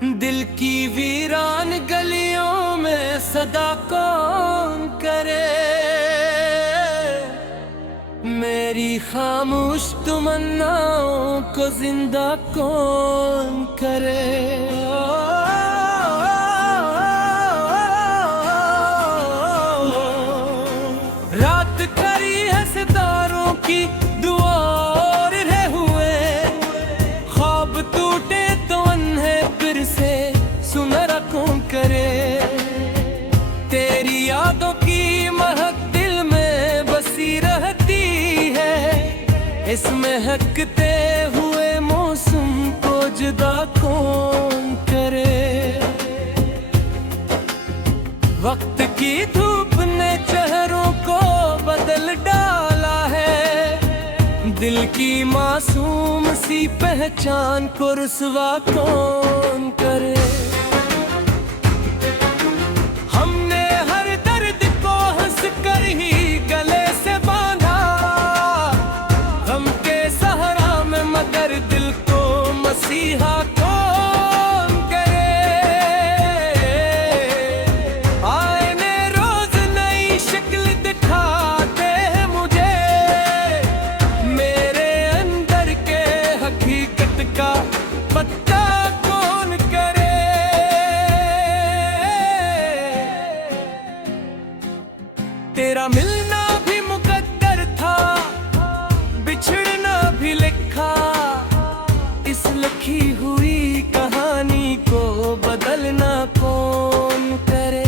दिल की वीरान गलियों में सदा कौन करे, मेरी खामोश तमन्नाओं को जिंदा कौन करे। रात करी है सितारों की दुआ और रहे हुए, ख्वाब टूटे तो अन्हे फिर से सुनहरा कौन करे। तेरी यादों की महक दिल में बसी रहती है, इस महकते हुए मौसम को जुदा कौन करे। वक्त की धूप ने चेहरों को बदल डाला है, दिल की मासूम सी पहचान को रुसवा कौन करे। हमने हर दर्द को हंस कर ही गले से बांधा, गम के सहारा में मगर दिल को मसीहा कौन करे। आईने रोज नई शक्ल दिखाते हैं मुझे, मेरे अंदर के हकीकत का पता कौन करे। तेरा मिलना भी मुकद्दर था, बिछड़ना भी लिखा, इस लिखी हुई कहानी को बदलना कौन करे।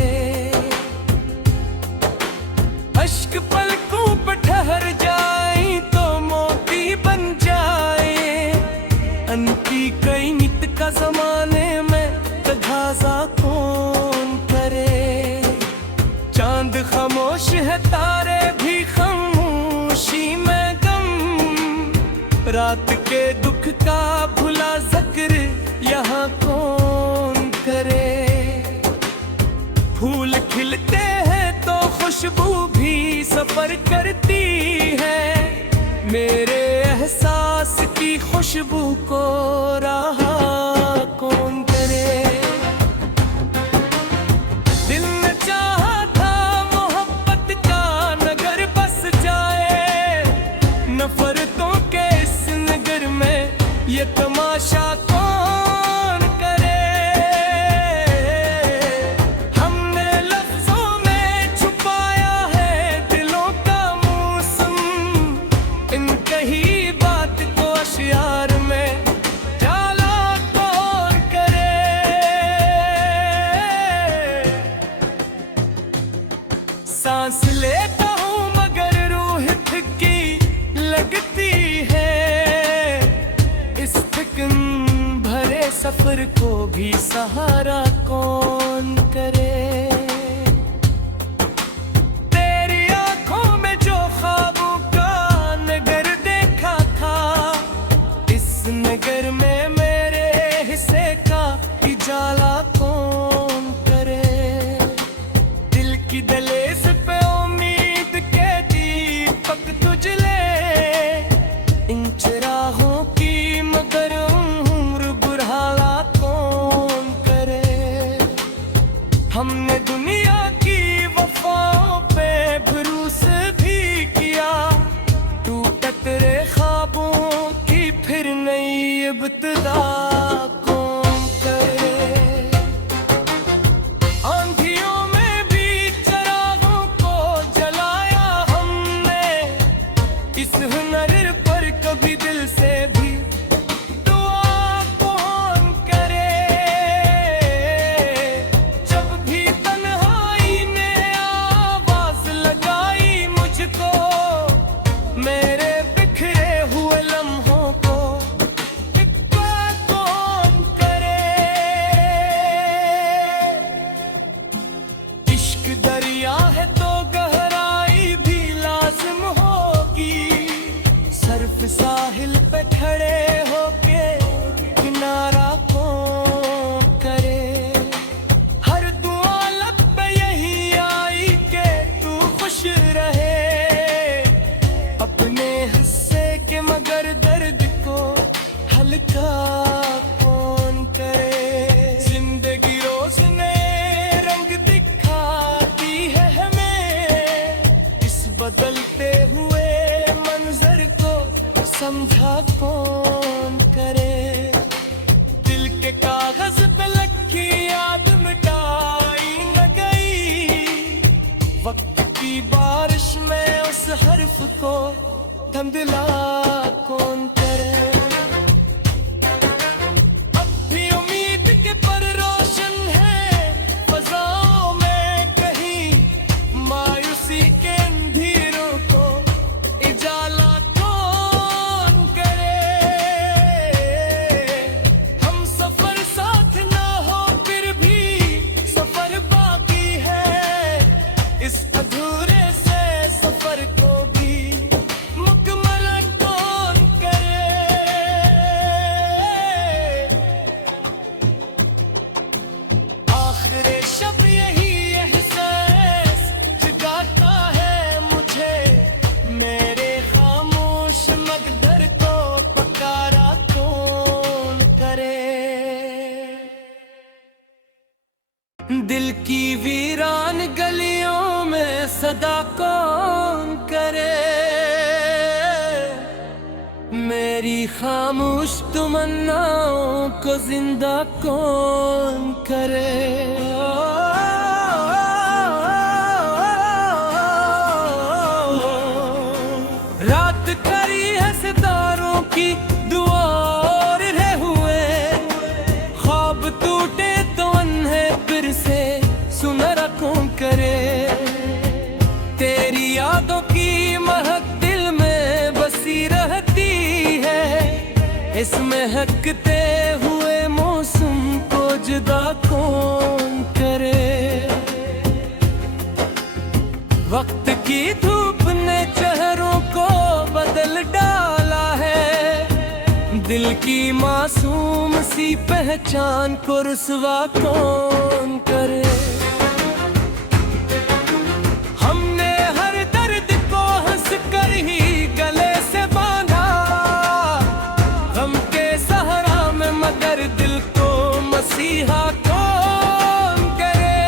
अश्क पलकों पर ठहर जाए तो मोती बन जाए, अनकी कई नित का जमाने में तगाजा कौन करे। चांद खामोश है तारे भी खामोशी में गम, रात के दुख का भुला जिक्र यहाँ कौन करे। फूल खिलते हैं तो खुशबू भी सफर करती है, मेरे एहसास की खुशबू को रहा कौन करे। दिल ने चाहा था मोहब्बत का नगर बस जाए, नफरतों के इस नगर में ये तमाशा कौन करे। हमने लफ्जों में छुपाया है दिलों का मौसम, इन कही बात को अशियार में डाला कौन करे। सांस लेता हूँ मगर रूह फिक्की लगती है, इस फिक्र भरे सफर को भी सहारा कौन करे। तेरी आंखों में जो ख्वाबों का नगर देखा था, इस नगर में मेरे हिस्से का उजाला कौन करे। दिल की दहलीज पे उम्मीद के दीपक तुझले, इन चिरागों की मगर उम्र बुढ़ाला कौन करे। हमने दुनिया की वफाओं पे भरोसा भी किया, टूटे तेरे ख्वाबों की फिर नई इब्तिदा कौन करे। आंधियों में भी चिरागों इस हर्फ को धंधला कौन करे। अब भी उम्मीद के पर रोशन है फजाओं में कहीं, मायूसी के अंधेरों को उजाला कौन करे। हम सफर साथ ना हो फिर भी सफर बाकी है, इस अधूरे से सफर को भी मुकम्मल कौन करे। आखिर शब यही एहसास जगाता है मुझे, मेरे खामोश मकदर को पुकारा कौन करे। दिल की वीरान गलियों में सदा कौन करे, मेरी खामोश तमन्नाओं को जिंदा कौन करे। रात करी है सितारों की दुआ और रहे हुए, ख्वाब टूटे तो अन्हे फिर से सुनहरा कौन करे। तेरी यादों की महक दिल में बसी रहती है, इसमें हकते हुए मौसम को जुदा कौन करे। वक्त की धूप ने चेहरों को बदल डाला है, दिल की मासूम सी पहचान को रुसवा कौन करे। हमने हर दर्द को हंस कर ही गले से बांधा, गम के सहारा में मगर दिल को मसीहा कौन करे।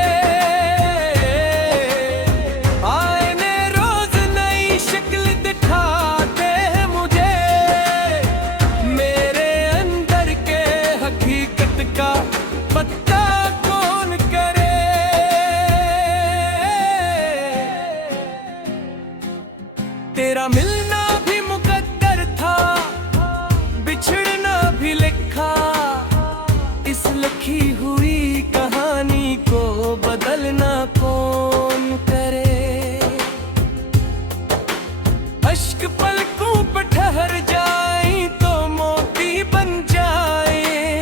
आईने रोज नई शक्ल दिखाते हैं मुझे, मेरे अंदर के हकीकत का पता कौन करे। तेरा मिलना भी मुकद्दर था, बिछड़ना भी लिखा, इस लिखी हुई कहानी को बदलना कौन करे। अश्क पलकों पर ठहर जाए तो मोती बन जाए,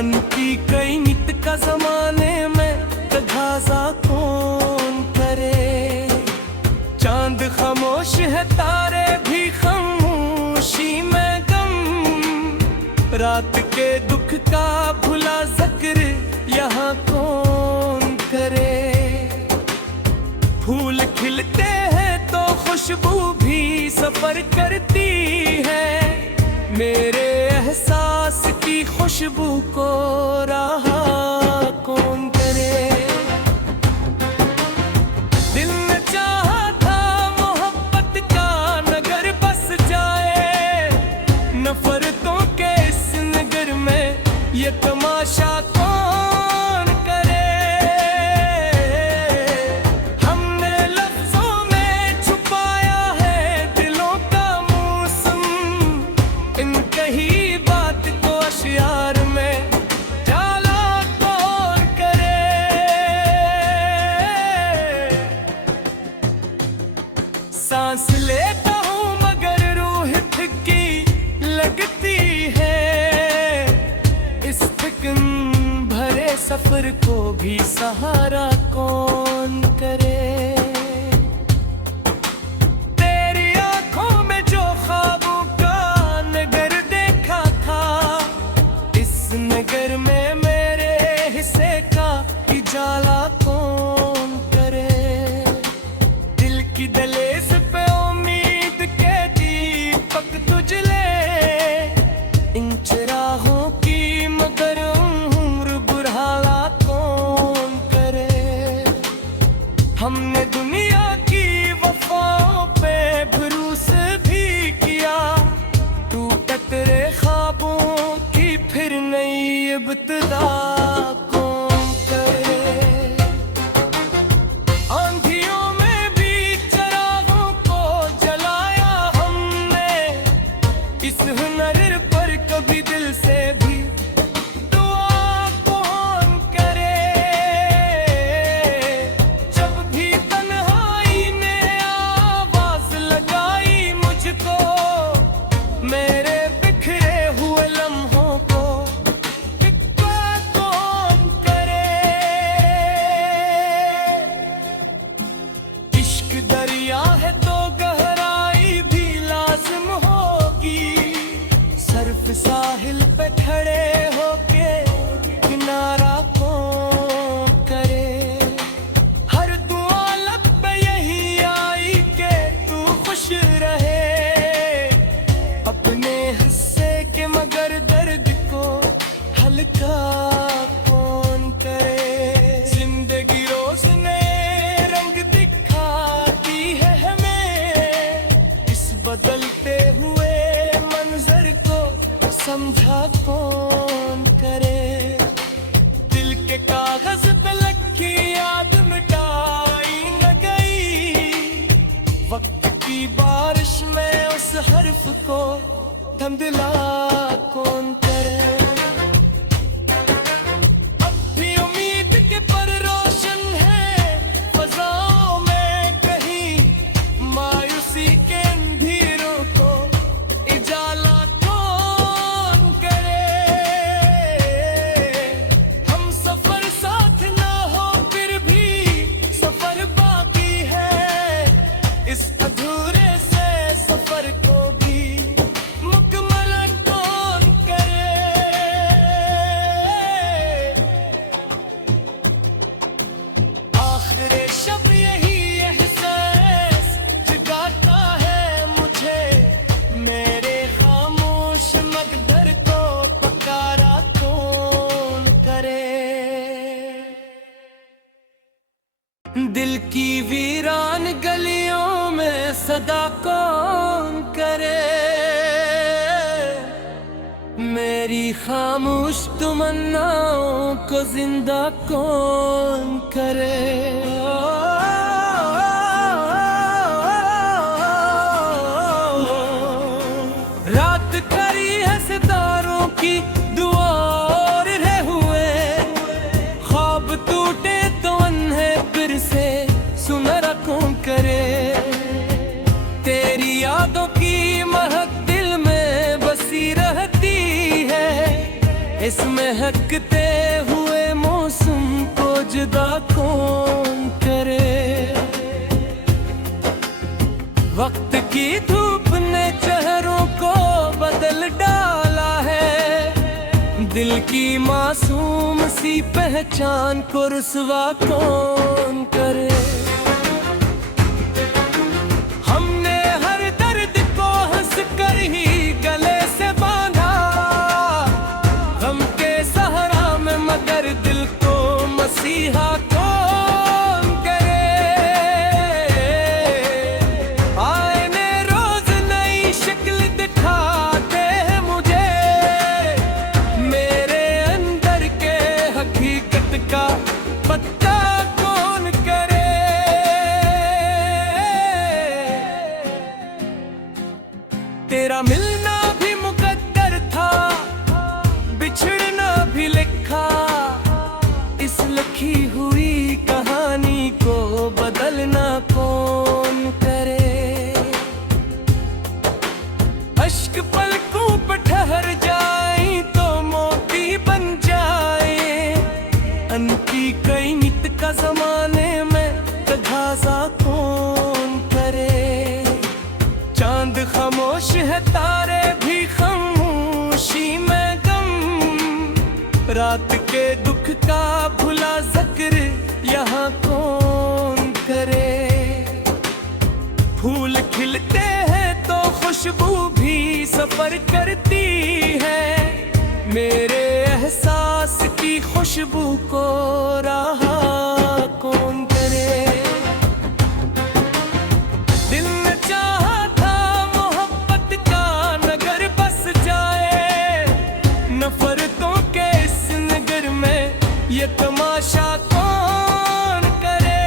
अनकी कई नित का जमाने में तगाजा कौन करे। चांद खामोश है तारे भी खामोशी में गम, रात के दुख का भुला जिक्र यहाँ कौन करे। फूल खिलते हैं तो खुशबू भी सफर करती है, मेरे एहसास की खुशबू को रहा कौन करे। दिल ने चाहा था मोहब्बत का नगर बस जाए, नफरतों के इस नगर में ये तमाशा कौन करे। हमने लफ्जों में छुपाया है दिलों का मौसम, इन कही बात को अशियार में डाला कौन करे। सांस लेता हूँ मगर रूह फिक्की लगती है, इस फिक्र भरे सफर को भी सहारा कौन करे। तेरी आंखों में जो ख्वाबों का नगर देखा था, इस नगर में मेरे हिस्से का उजाला कौन करे। दिल की दहलीज पे उम्मीद के दीपक तुझले, इन चिरागों की मगर उम्र बुढ़ाला कौन करे। हमने दुनिया की वफाओं पे भरोसा भी किया, टूटे तेरे ख्वाबों की फिर नई इब्तिदा कौन करे। आंधियों में भी चिरागों को को धुंधला कौन करे। अब भी उम्मीद के पर रोशन है फजाओं में कहीं, मायूसी के अंधेरों को उजाला कौन करे। हम सफर साथ ना हो फिर भी सफर बाकी है, इस अधूरे से सफर को भी मुकम्मल कौन करे। आखिर शब यही एहसास जगाता है मुझे, मेरे खामोश मकदर को पुकारा कौन करे। दिल की वीरान गलियों में सदा कौन करे, मेरी खामोश तमन्नाओं को जिंदा कौन करे। रात करी है सितारों की दुआ और रह हुए, ख्वाब टूटे तो अन्हे फिर से सुनहरा कौन करे। तेरी यादों की महक दिल में बसी रहती है, इस महकते हुए मौसम को जुदा कौन करे। वक्त की धूप ने चेहरों को बदल डाला है, दिल की मासूम सी पहचान को रुसवा कौन करे। हमने हर दर्द को हंस कर ही गले से बांधा, गम के सहारा में मगर दिल को मसीहा कौन करे। आईने रोज नई शक्ल दिखाते हैं मुझे, मेरे अंदर के हकीकत का पता कौन करे। तेरा मिलना भी मुकद्दर था, बिछड़ना भी लिखा, इस लिखी हुई कहानी को बदलना कौन करे। अश्क पलकों पर ठहर जाए तो मोती बन जाए, अनकी कई नित का जमाने में तगाजा कौन करे। चांद खामोश है तारे भी खामोशी में गम, रात के दुख का भुला जिक्र यहाँ कौन करे। फूल खिलते हैं तो खुशबू भी सफर करती है, मेरे एहसास की खुशबू को रहा कौन करे। दिल ने चाहा था मोहब्बत का नगर बस जाए, नफरतों के इस नगर में ये तमाशा कौन करे।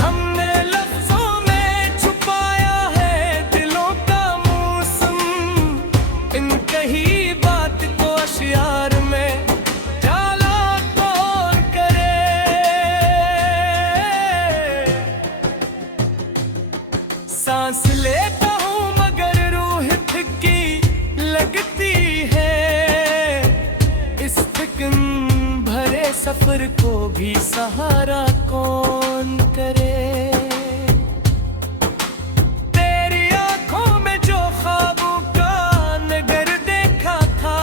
हमने लफ्जों में छुपाया है दिलों का मौसम, इन कही बात को अशियार में डाला कौन करे। सांस लेता हूँ मगर रूह फिक्की लगती है, इस फिक्र भरे सफर को भी सहारा कौन करे। तेरी आंखों में जो ख्वाबों का नगर देखा था,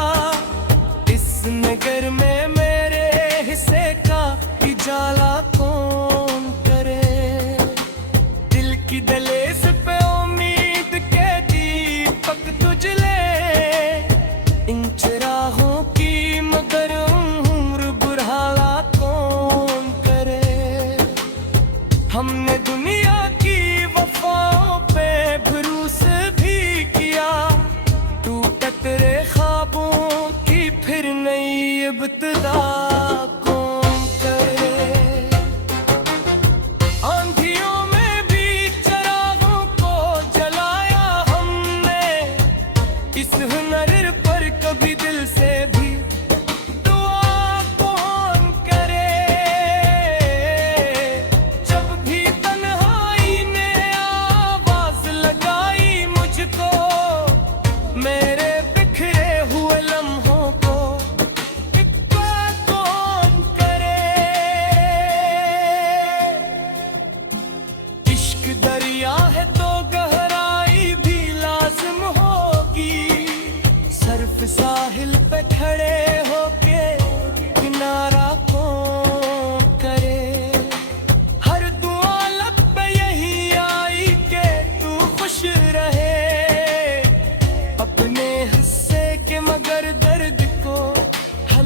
इस नगर में मेरे हिस्से का उजाला कौन करे। दिल की दहलीज पे उम्मीद के दीपक तुझले, इन चिरागों की मगर उम्र बुढ़ाला कौन करे। हमने दुनिया की वफाओं पे भरोसा भी किया, टूटे तेरे ख्वाबों की फिर नई इब्तिदा कौन करे। आंधियों में भी चिरागों को जला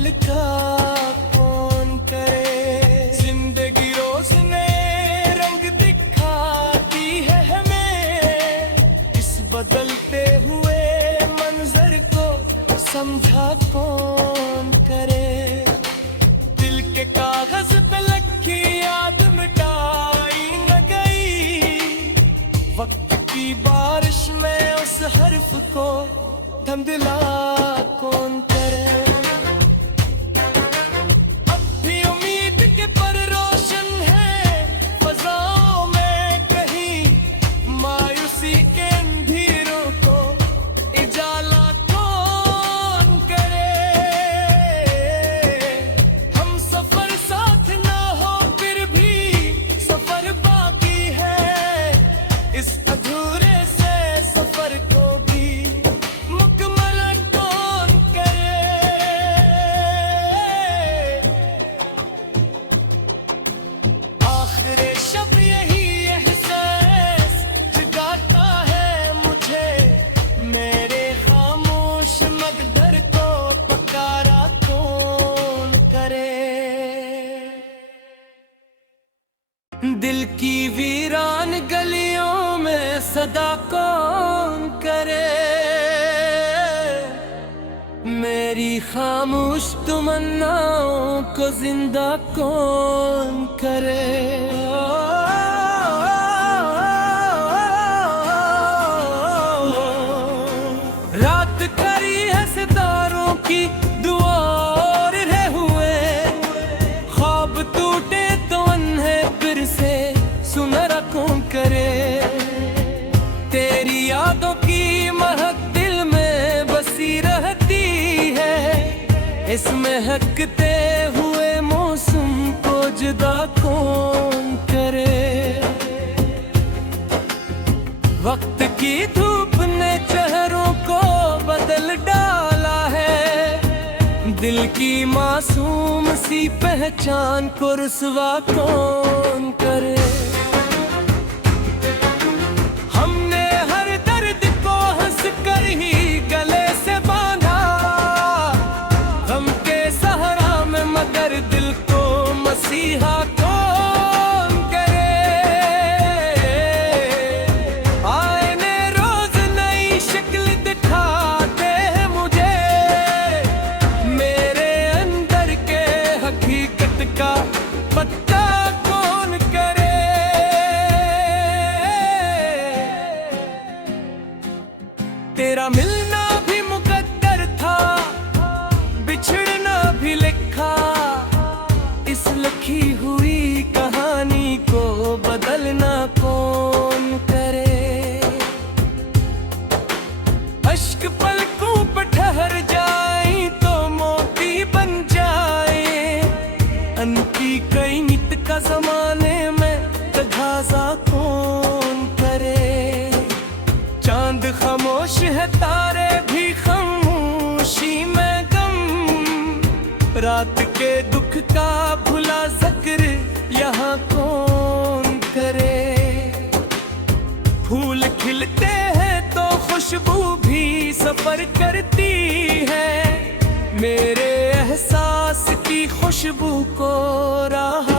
कल का कौन करे। जिंदगी रोज नए रंग दिखाती है हमें, इस बदलते हुए मंजर को समझा कौन करे। दिल के कागज पे लिखी याद मिटाई न गई, वक्त की बारिश में उस हर्फ को धुंधला कौन करे। अब भी उम्मीद के पर रोशन है फजाओं में कहीं, मायूसी के अंधेरों को उजाला कौन करे। हम सफर साथ ना हो फिर भी सफर बाकी है, इस अधूरे से सफर को भी दिल की वीरान गलियों में सदा कौन करे। मेरी खामोश तमन्नाओं को जिंदा कौन करे। रात करी है सितारों की दुआ और रहे हुए, ख्वाब टूटे तो अन्हे फिर से सुनहरा कौन करे। तेरी यादों की महक दिल में बसी रहती है, इस महकते हुए मौसम को जुदा कौन करे। वक्त की धूप ने चेहरों को बदल डाला है, दिल की मासूम सी पहचान को रुसवा कौन करे। हमने हर दर्द को हंस कर ही गले से बांधा, गम के सहारा में मगर दिल को मसीहा कौन करे। आईने रोज नई शक्ल दिखाते हैं मुझे, मेरे अंदर के हकीकत का पता कौन करे। तेरा मिलना भी मुकद्दर था, बिछड़ना भी लिखा, इस लिखी हुई कहानी को बदलना कौन करे। अश्क पलकों पर ठहर जाए तो मोती बन जाए, अनकी कई नित का जमाने में तगाजा कौन करे। चांद खामोश है तारे भी खामोशी में गम, रात के दुख का भुला जिक्र यहाँ कौन करे। फूल खिलते हैं तो खुशबू भी सफर करती है, मेरे एहसास की खुशबू को राह